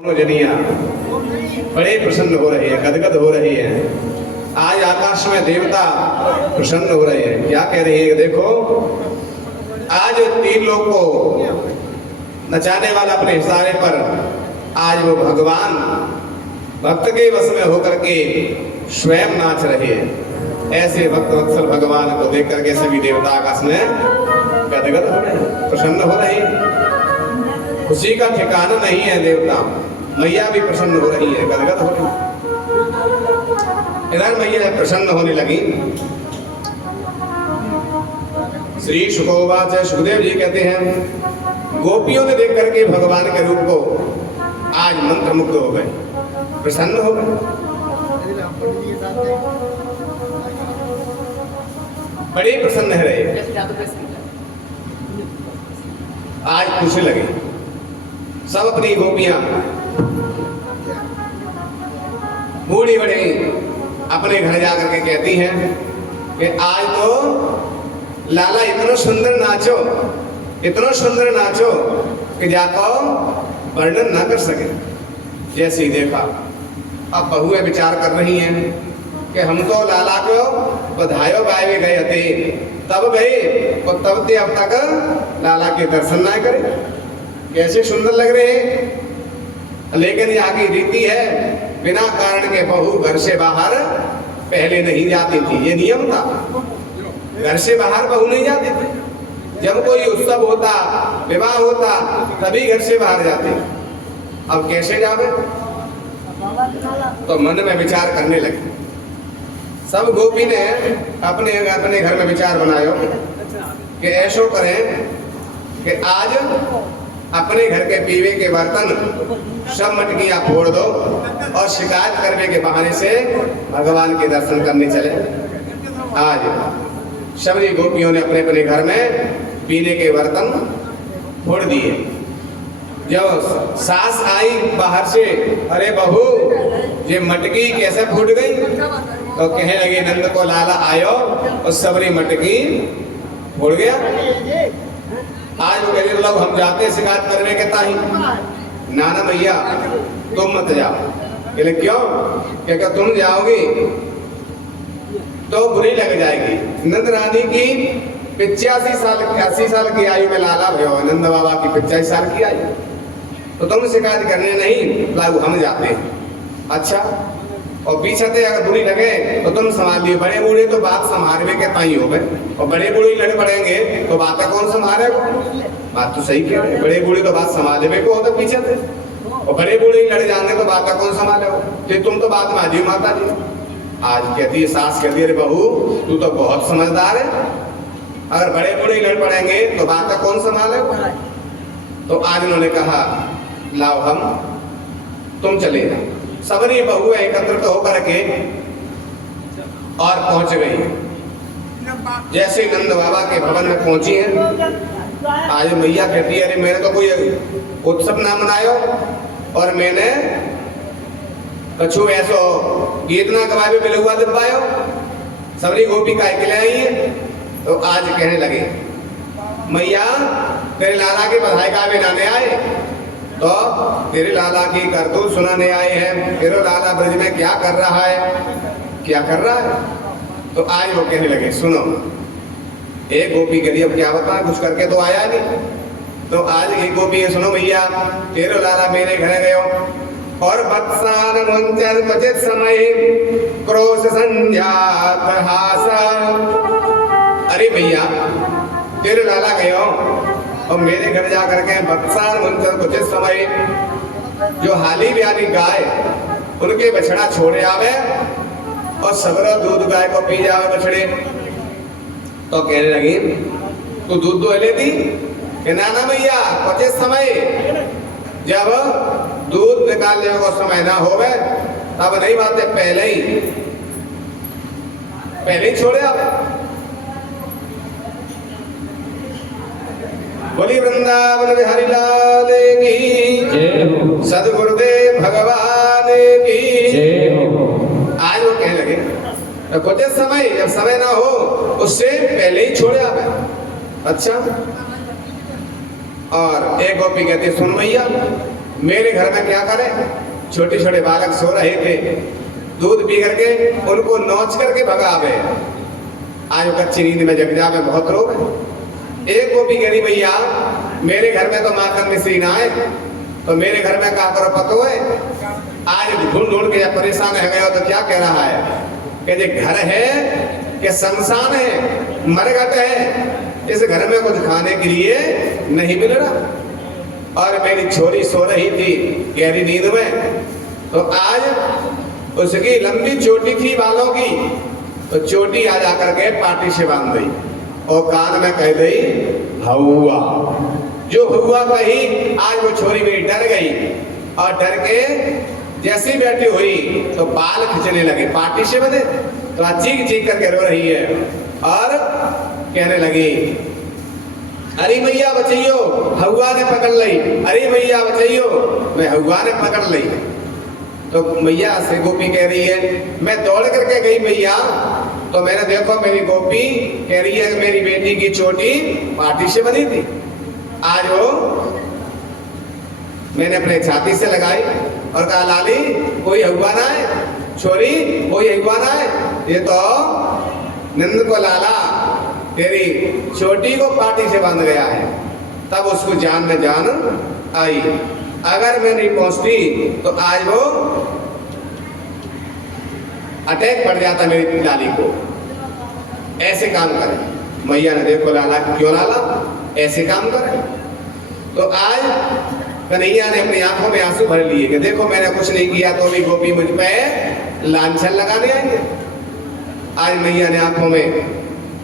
दोनों जनिया बड़े प्रसन्न हो रहे हैं, गदगद हो रही है। आज आकाश में देवता प्रसन्न हो रहे हैं। क्या कह रही है? देखो, आज तीन लोग को नचाने वाला अपने इशारे पर आज वो भगवान भक्त के वश में होकर के स्वयं नाच रहे हैं। ऐसे भक्त वत्सल भगवान को देख करके सभी देवता आकाश में गदगद हो रहे हैं, प्रसन्न हो रहे हैं। खुशी का ठिकाना नहीं है। देवता मैया भी प्रसन्न हो रही है, गदगद हो रही है। इधर मैया प्रसन्न होने लगी। श्री शुकोवाच, सुखदेव जी कहते हैं, गोपियों ने देख करके भगवान के रूप को आज मंत्र मुग्ध हो गए, प्रसन्न हो गए, बड़े प्रसन्न है रहे। आज पूछने लगे सब अपनी गोपियां बूढ़ी बड़ी अपने घर जाकर के कहती हैं कि आज तो लाला इतना सुंदर नाचो कि जाको वर्णन ना कर सके। जैसे ही देखा, अब बहुएं विचार कर रही हैं कि हम तो लाला को बधाइयों बाए गए थे, तब गए और तब ते अब तक लाला के दर्शन ना करे। कैसे सुंदर लग रहे हैं। लेकिन यहाँ की रीति है, बिना कारण के बहू घर से बाहर पहले नहीं जाती थी। ये नियम था, घर से बाहर बहू नहीं जाती थी। जब कोई उत्सव होता, विवाह होता, तभी घर से बाहर जाते। अब कैसे जावे? तो मन में विचार करने लगे। सब गोपी ने अपने अपने घर में विचार बनायो कि ऐसो करें कि आज अपने घर के पीवे के बर्तन सब मटकियां फोड़ दो और शिकायत करने के बहाने से भगवान के दर्शन करने चले। आज सभी गोपियों ने अपने अपने घर में पीने के बर्तन फोड़ दिए। जब सास आई बाहर से, अरे बहू ये मटकी कैसे फूट गई? तो कहने लगे, नंद को लाला आयो और सबरी मटकी फूट गया। आज वो गरीब लोग हम जाते शिकायत करने के ताही। नाना भैया तुम मत जाओ। कहले क्यों? क्या तुम जाओगी तो बुरी लग जाएगी। नंद रानी की 85 साल की आयु में लाला भयो, नंद बाबा की 85 साल की आयु, तो तुम शिकायत करने नहीं लागू, हम जाते हैं। अच्छा, और पीछे से अगर बुरी लगे तो तुम संभाल लियो। बड़े बूढ़े तो बात संभालने के ताई हो गए, और बड़े बूढ़े लड़ पड़ेंगे तो बात कौन संभालेगा? बात तो सही कह रहे हैं, बड़े बूढ़े तो बात संभालने को होता पीछे से, और बड़े बूढ़े लड़ जाएंगे तो बात कौन संभालेगा? तो तुम तो बात माजी माता जी। आज कहती है सास, कहती है बहू तू तो बहुत समझदार है, अगर बड़े बूढ़े लड़ पड़ेंगे तो बात कौन संभालेगा? तो आज उन्होंने कहा लाओ हम तुम चले जाओ। सबरी बहुएं एकत्रित होकर के और पहुंच गई। जैसे नंद बाबा के भवन में पहुंची हैं, आज मैया कहती है, अरे मैंने तो कोई उत्सव ना मनायो और मैंने कछु ऐसो गीत ना गवाए बिलुआ दिलवायो। सबरी गोपी का अकेले आई है। तो आज कहने लगे, मैया तेरे लाला के बधाई का भी नाने आए, तो तेरे लाला की करतूत सुनाने आए हैं। तेरे लाला ब्रज में क्या कर रहा है, क्या कर रहा है? तो आज वो कहने लगे, सुनो, एक गोपी के लिए अब क्या बता, कुछ करके तो आया नहीं। तो आज एक गोपी है, सुनो भैया, तेरे लाला मेरे घर गयो और वत्सान मुंचन क्वचित समय क्रोश संध्यात हासा। अरे भैया, तेरे लाला गयो और मेरे घर जा करके वत्सान मुंचन क्वचित समय, जो हाली ब्याली गाय उनके बछड़ा छोड़े आवे और सबरा दूध गाय को पी जावे बछड़े। तो कहने लगी, तू दूध दो ले दी कि नाना भैया क्वचित समय, जब दूध निकालने को समय ना होवे तब नहीं बात, पहले ही छोड़े आप। बोली वृंदावन बिहारी लाल की, सदगुरुदेव भगवान की। आज वो कहने लगे, कुछ समय, जब समय ना हो उससे पहले ही छोड़े आप। अच्छा, और एक गोपी कहती, सुन भैया मेरे घर में क्या करे, छोटे छोटे बालक सो रहे थे, दूध पी करके उनको नोच करके भगावे, आज कच्ची नींद में जग जावे, बहुत लोग हैं। एक गोपी कह रही भैया मेरे घर में तो माखन मिश्री ना आए, तो मेरे घर में क्या करो पतो है, आज ढूंढ ढूंढ के जब परेशान है गया तो क्या कह रहा है कि घर है कि शमशान है, मरघट है, इस घर में कुछ खाने के लिए नहीं मिल रहा। और मेरी छोरी सो रही थी गहरी नींद में, तो आज उसकी लंबी चोटी थी बालों की, तो चोटी आ जाकर के पार्टी से बांध दी और कान में कह दी हवा। जो हुआ कही, आज वो छोरी मेरी डर गई और डर के जैसी बैठी हुई तो बाल खींचने लगे, पार्टी से बने तो चीख चीख करके रो रही है और कहने लगी अरे मैया बचाइयो, हवा ने पकड़ ली, अरे मैया बचाइयो, मैं हवा ने पकड़ ली। तो मैया से गोपी कह रही है मैं दौड़ करके गई मैया, तो मैंने देखो मेरी गोपी कह रही है मेरी बेटी की चोटी पार्टी से बनी थी, आज वो मैंने अपने छाती से लगाई और कहा लाली कोई हवा ना है, छोरी कोई हवा ना है, ये तो नंद को लाला तेरी चोटी को पार्टी से बांध गया है। तब उसको जान में जान आई, अगर मैं नहीं पहुंचती तो आज वो अटैक पड़ जाता मेरी लाली को। ऐसे काम करे मैया ने, देखो लाला क्यों लाला ऐसे काम करे। तो आज कन्हैया ने अपनी आंखों में आंसू भर लिए कि देखो मैंने कुछ नहीं किया तो भी गोपी मुझ पे लांछन लगाने आएंगे। आज मैया ने आंखों में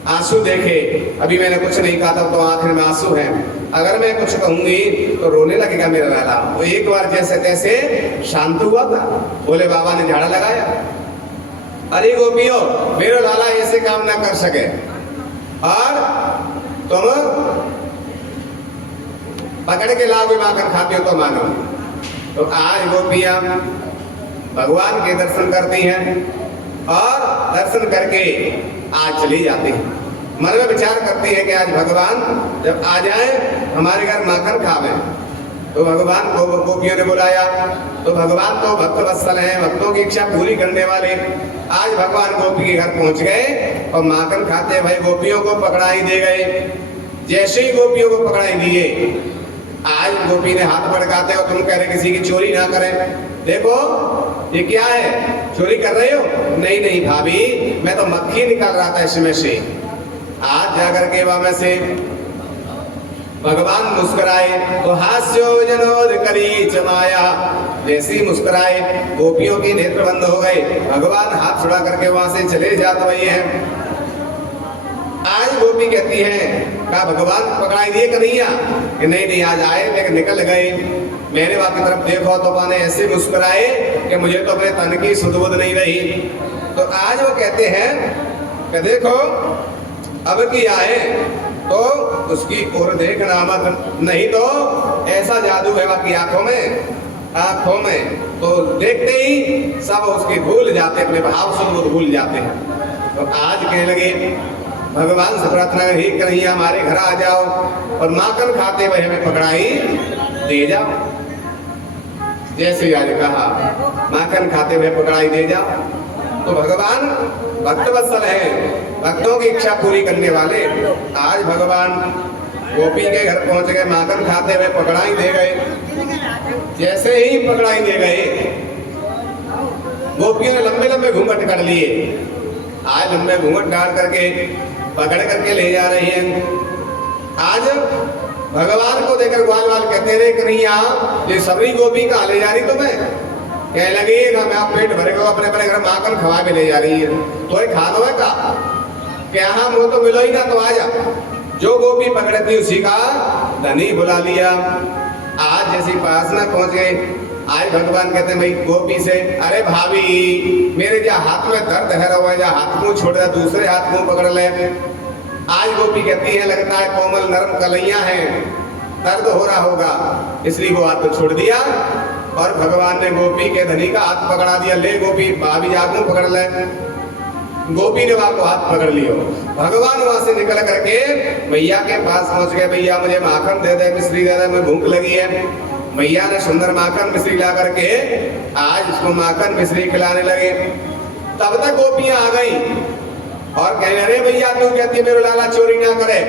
आंसू देखे, अभी मैंने कुछ नहीं कहा था तो आंखों में आंसू है, अगर मैं कुछ कहूंगी तो रोने लगेगा मेरा लाला। वो एक बार जैसे तैसे शांत हुआ था, बोले बाबा ने झाड़ा लगाया, अरे गोपियों मेरा लाला ऐसे काम ना कर सके और तुम पकड़ के लाओगे माखन खाते हो तो मानो। तो आज गोपियां भगवान के दर्शन करती हैं और दर्शन करके आज चली जाती हैं, मन में विचार करती है कि आज भगवान जब आ जाए हमारे घर माखन खावे। तो भगवान को गोपियों ने बुलाया, तो भगवान तो भक्त वत्सल हैं, भक्तों की इच्छा पूरी करने वाले। आज भगवान गोपी के घर पहुंच गए और माखन खाते भाई गोपियों को पकड़ाई दे गए। जैसे ही गोपियों को पकड़ाई दिए, आज गोपी ने हाथ भड़काते हो, तुम कह रहे किसी की चोरी ना करें, देखो ये क्या है चोरी कर रहे हो? नहीं नहीं भाभी मैं तो मक्खी निकाल रहा था इसमें से। आज जाकर के वहां में से भगवान मुस्कुराए तो हास्यो जनोद करी चमाया, जैसे ही मुस्कुराए गोपियों की नेत्र बंद हो गए, भगवान हाथ छुड़ा करके वहां से चले जाते वही हैं। आज गोपी कहती है का भगवान पकड़ाई दिए कन्हैया कि नहीं नहीं आज आए लेकिन निकल गए। मेरे वहां की तरफ देखो तो माने ऐसे मुस्कुराए कि मुझे तो अपने तन की सुध-बुध नहीं रही। तो आज वो कहते हैं कि देखो अब की आए तो उसकी ओर देखना मत, नहीं तो ऐसा जादू है बाकी आंखों में तो देखते ही सब उसके भूल जाते, अपने भाव सुध भूल जाते हैं। तो आज कहने लगे भगवान से प्रार्थना ही कन्हैया हमारे घर आ जाओ और माखन खाते हुए हमें पकड़ाई दे जाओ। जैसे आज कहा माखन खाते हुए पकड़ाई दे जाओ। तो भगवान भक्त वत्सल है, भक्तों की इच्छा पूरी करने वाले। आज भगवान गोपी के घर पहुंच गए, माखन खाते हुए पकड़ाई दे गए। जैसे ही पकड़ाई दे गए गोपियों ने लंबे लंबे घूंघट कर लिए। आज लंबे घूंघट डाल करके पकड़ करके ले जा रही हैं। आज भगवान को देखकर ग्वाल वाल कहते रहे कन्हैया ये सबरी गोपी कहाँ ले जा रही तुम्हें? कहने लगी मैं आप पेट भरेगा अपने अपने घर माखन खवा के ले जा रही है, तो ये खा लो है का क्या? हाँ वो तो मिलो ही ना, तो आ जा। जो गोपी पकड़ती उसी का धनी बुला लिया। आज जैसी पास में पहुंच गए, आज भगवान कहते हैं भाई गोपी से, अरे भाभी मेरे जो हाथ में दर्द है रहा है, हाथ को छोड़ दे दूसरे हाथ को पकड़ ले। आज गोपी कहती है लगता है कोमल नरम कलैया है, दर्द हो रहा होगा, इसलिए वो हाथ को छोड़ दिया और भगवान ने गोपी के धनी का हाथ पकड़ा दिया। ले गोपी भाभी हाथ को पकड़ ले। गोपी ने वहां को हाथ पकड़ लियो। भगवान वहां से निकल करके मैया के पास पहुंच गए, भैया मुझे माखन दे दे, मिश्री दे दे, मुझे भूख लगी है। मैया ने सुंदर माखन मिश्री ला करके आज इसको माखन मिश्री खिलाने लगे। तब तक गोपियां आ गई और कहने, अरे भैया तू कहती मेरे लाला चोरी ना करे,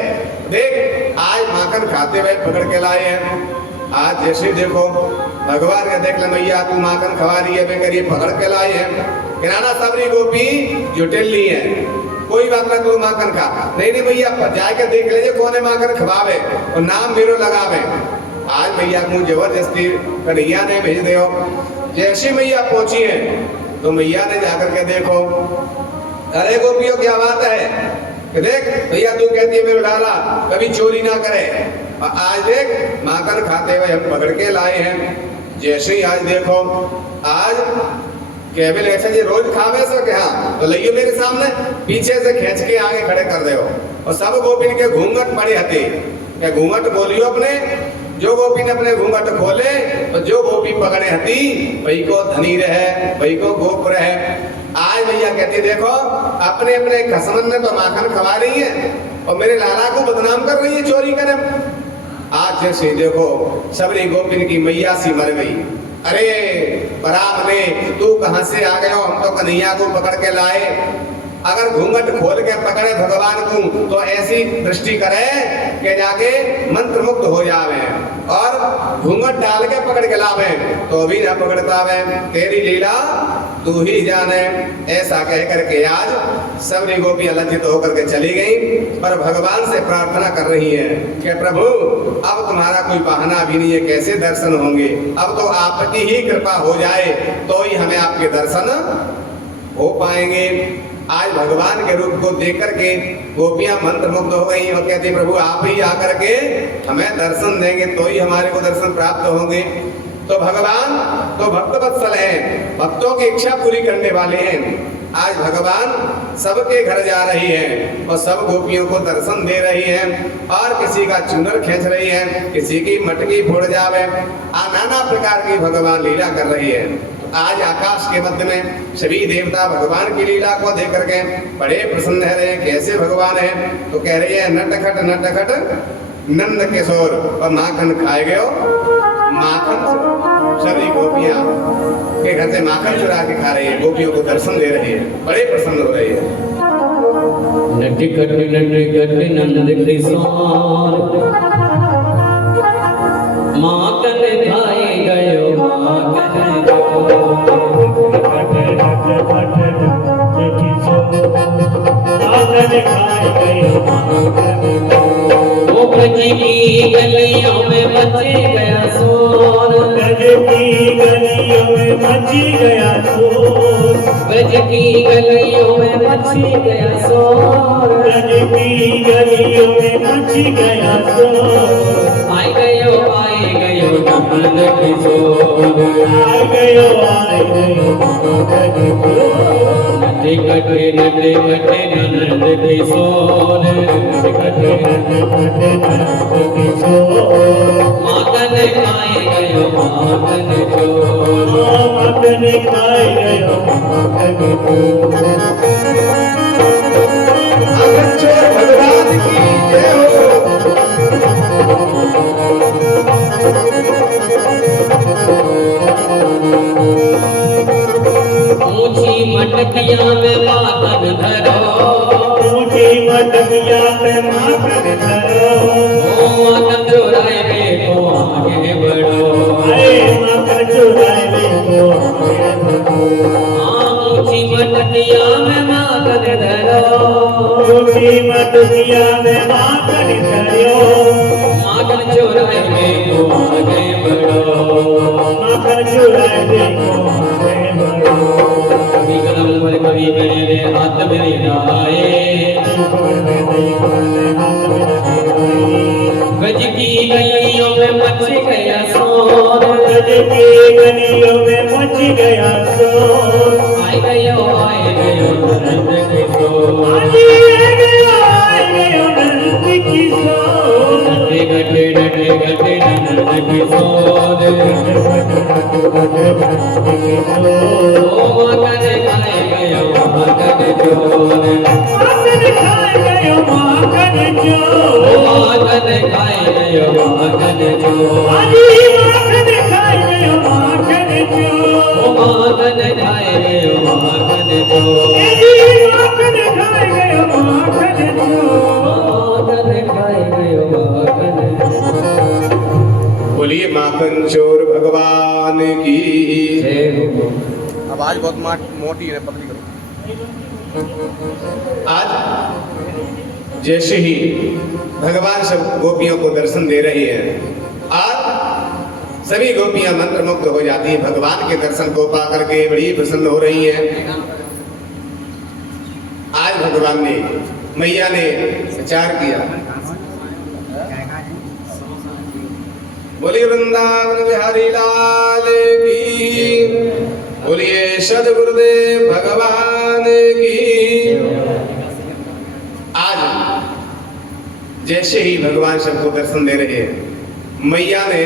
देख आज माखन खाते हुए पकड़ के लाए हैं। आज जैसे देखो भगवान ने देख ले मैया तू माखन खवा रही है, बेकर पकड़ के लाए हैं। किराना सबरी गोपी जुटेली है, कोई बात ना तू माखन खा। नहीं नहीं भैया जाके देख लीजिए कौन है माखन खवावे और नाम मेरो लगावे। आज भैया को जबरदस्ती कन्हैया ने भेज दो। जैसी मैया पहुंची है तो मैया ने जाकर के देखो, अरे गोपियों क्या बात है कि देख भैया तू कहती है मेरे लाला कभी चोरी ना करे, आज देख माखन खाते हुए हम पकड़ के लाए हैं। जैसे ही आज देखो आज केवल ऐसा जी रोज खावे सो क्या, तो लइयो मेरे सामने पीछे से खींच के आगे खड़े कर दे और सब गोपिन के घूंघट पड़े हते क्या घूंघट बोलियो अपने। जो गोपी ने अपने घूंघट खोले तो जो गोपी पकड़े हती वही को धनी रहे, वही को गोप रहे। आज भैया कहती देखो अपने अपने खसमन में तो माखन खवा रही है और मेरे लाला को बदनाम कर रही है चोरी करे। आज जैसे देखो सबरी गोपिन की मैया सी मर गई। अरे बराम ने तू कहां से आ गए हो, हम तो कन्हैया को पकड़ के लाए। अगर घूंघट खोल के पकड़े भगवान को तो ऐसी दृष्टि करे कि जाके मंत्र मुक्त हो जावे और घूंघट डाल के पकड़ के लावे तो भी ना पकड़ पावे। तेरी लीला तू ही जाने। ऐसा कह करके आज सबरी गोपियां लज्जित होकर के चली गई और भगवान से प्रार्थना कर रही है कि प्रभु अब तुम्हारा कोई बहाना भी नहीं है, कैसे दर्शन होंगे, अब तो आपकी ही कृपा हो जाए तो ही हमें आपके दर्शन हो पाएंगे। आज भगवान के रूप को देख करके गोपियां मंत्र मुग्ध हो गई और कहती प्रभु आप ही आकर के हमें दर्शन देंगे तो ही हमारे को दर्शन प्राप्त होंगे। तो भगवान तो भक्त वत्सल हैं, भक्तों की इच्छा पूरी करने वाले हैं। आज भगवान सबके घर जा रही है और सब गोपियों को दर्शन दे रही हैं और किसी का चुनर खींच रही है, किसी की मटकी फोड़ जावे, नाना प्रकार की भगवान लीला कर रही है। आज आकाश के मध्य में सभी देवता भगवान की लीला को देख करके बड़े प्रसन्न रह रहे हैं। कैसे भगवान है तो कह रही है नटखट नटखट नंद किशोर और माखन खाए गए माखन। सभी गोपियां के घर से माखन चुरा के खा रही है, गोपियों को दर्शन दे रही है, बड़े प्रसन्न हो रही है। नटखट नटखट नंद किशोर माखन खाए गयो माखन ब्रज की गलियों में मची गया शोर, ब्रज की गलियों में मची गया शोर, ब्रज की गलियों में मची गया शोर, ब्रज की गलियों में मची गया शोर। आए गयो नंद किशोर, आए गयो नंद किशोर। नटखट नटखट नंद किशोर, नटखट नटखट नंद किशोर। माखन खाए गयो माखन चोर, माखन खाए गयो माखन चोर। माखन चोर भगवान की जय हो। ऊंची मटकिया में माखन धरो, ऊंची मटकिया में माखन धरो। ओ माखन चुराए देखो आगे बढ़ो, अरे माखन चुराए देखो आगे बढ़ो। ऊंची मटकिया में माखन धरो, ऊंची मटकिया में माखन धरो। माखन चुराए देखो आगे बढ़ो, माखन चुराए देखो आगे बढ़ो। कभी कलम पर कभी मेरे हाथ में आए, ब्रज की गलियों में मच गया शोर, ब्रज की गलियों में मच गया शोर। आए गयो नंद किशोर, आए गयो नंद किशोर। नटखट नटखट नंद किशोर, ओ माखन खाए गयो माखन चोर, माखन खाए गयो माखन चोर। ओ माखन खाए गयो माखन चोर, माखन माखन खाए गयो माखन जो माखन खाए गयो माखन जो माखन खाए गयो माखन बोलिए माखन चोर भगवान की। जय हो। आवाज बहुत मोटी है, पतली करो। आज जैसे ही भगवान सब गोपियों को दर्शन दे रहे हैं, आज सभी गोपियां मंत्रमुग्ध हो जाती हैं। भगवान के दर्शन को पा करके बड़ी प्रसन्न हो रही हैं। आज भगवान ने, मैया ने विचार किया, बोलिए वृंदावन बिहारी लाल की, बोलिए सद्गुरुदेव भगवान की। आज जैसे ही भगवान सबको दर्शन दे रहे हैं, मैया ने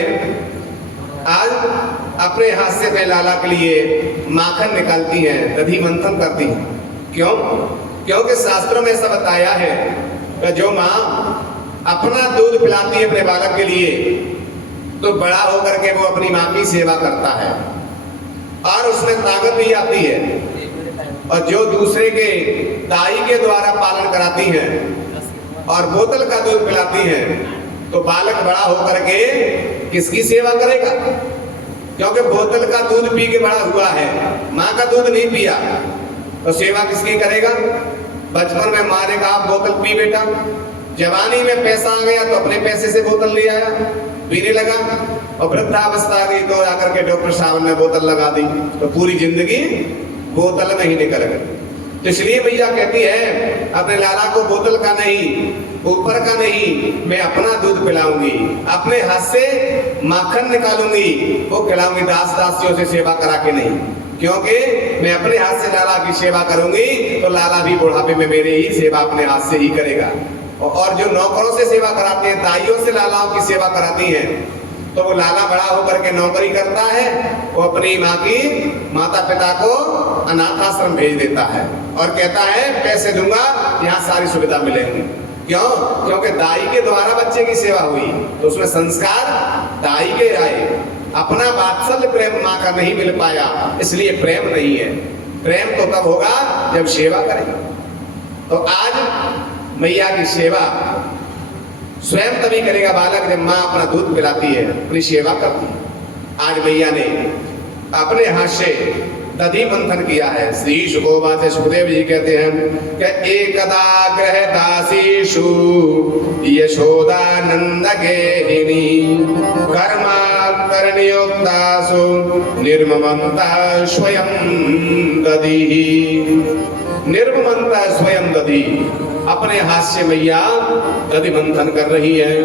आज अपने हाथ से में लाला के लिए माखन निकालती हैं, दधी मंथन करती हैं। क्यों? क्योंकि शास्त्रों में ऐसा बताया है कि जो माँ अपना दूध पिलाती है अपने बालक के लिए, तो बड़ा होकर के वो अपनी माँ की सेवा करता है और उसमें ताकत भी आती है। और जो दूसरे के दाई के द्वारा पालन कराती हैं और बोतल का दूध पिलाती हैं, तो बालक बड़ा होकर के किसकी सेवा करेगा? क्योंकि बोतल का दूध पी के बड़ा हुआ है, माँ का दूध नहीं पिया, तो सेवा किसकी करेगा? बचपन में माँ ने कहा बोतल पी बेटा, जवानी में पैसा आ गया तो अपने पैसे से बोतल ले आया, पीने लगा, और वृद्धावस्था आ गई तो आकर के डॉक्टर साहब ने बोतल लगा दी, तो पूरी जिंदगी बोतल में ही निकल गई। तो इसलिए भैया कहती है अपने लाला को बोतल का नहीं, ऊपर का नहीं, मैं अपना दूध पिलाऊंगी, अपने हाथ से माखन निकालूंगी, वो खिलाऊंगी, दास दासियों से सेवा करा के नहीं। क्योंकि मैं अपने हाथ से लाला की सेवा करूंगी तो लाला भी बुढ़ापे में मेरे ही सेवा अपने हाथ से ही करेगा। और जो नौकरों से सेवा कराते हैं, दाइयों से लालाओं की सेवा कराती हैं, तो वो लाला बड़ा होकर के नौकरी करता है, वो अपनी माँ की माता पिता को अनाथ आश्रम भेज देता है और कहता है पैसे दूंगा, यहाँ सारी सुविधा मिलेंगी। क्यों? क्योंकि दाई के द्वारा बच्चे की सेवा हुई तो उसमें संस्कार दाई के आए, अपना वात्सल्य प्रेम माँ का नहीं मिल पाया, इसलिए प्रेम नहीं है। प्रेम तो तब होगा जब सेवा करेगा। तो आज मैया की सेवा स्वयं तभी करेगा बालक जब माँ अपना दूध पिलाती है, अपनी सेवा करती है। आज मैया ने अपने हाथ से दधी मंथन किया है। श्री सुखोवाच सुखदेव जी कहते हैं कि एकदा ग्रह दासीषु यशोदानंद गेहिनी कर्माकरणयोक्तासु निर्ममन्ता स्वयं दधी। निर्ममन्ता स्वयं दधी, अपने हाथ से मैया दधी मंथन कर रही है।